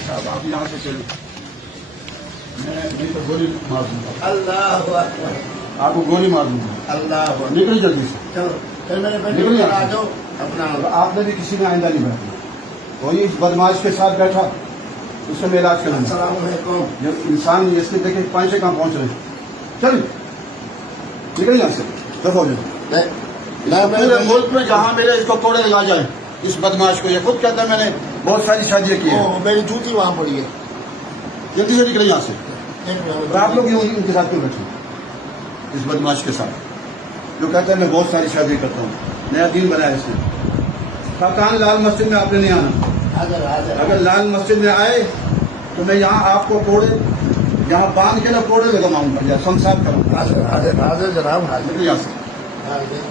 साहब आप यहाँ से चलो, मैं नहीं तो गोली मार दूंगा। अल्लाह अकबर, आपको गोली मार दूंगा। अल्लाह अकबर। निकल जल्दी से। चलो फिर मेरे बेटे निकल को यहाँ आ से। जाओ अपना। और आपने भी किसी ने आइंदा नहीं बैठना। वही इस बदमाश के साथ बैठा, उससे मैं इलाज करूंगा। अस्सलाम वालेकुम। जब इंसान इसके देखे पाँच से कहाँ पहुंच रहे। चल निकल यहाँ से, दफा हो जाओ। पूरे मुल्क में जहाँ मेरे इसको कोड़े लगा जाए, इस बदमाश को, ये खुद कहता है मैंने बहुत सारी शादियां की है। मेरी जूती वहाँ पड़ी है। जल्दी से निकले यहाँ से। एक मिनट। और आप लोग यूं उनके साथ क्यों बैठे, इस बदमाश के साथ जो कहता है मैं बहुत सारी शादी करता हूँ, नया दिन बनाया इसने। खाकान लाल मस्जिद में आपने नहीं आना। हाजिर हाजिर। अगर लाल मस्जिद में आए तो मैं यहाँ आपको कोड़े यहाँ बांध के ना कोड़े लगाऊंगा, या संसार करूंगा। हाजिर हाजिर हाजिर जनाब हाजिर। निकल यहाँ से। हाजिर।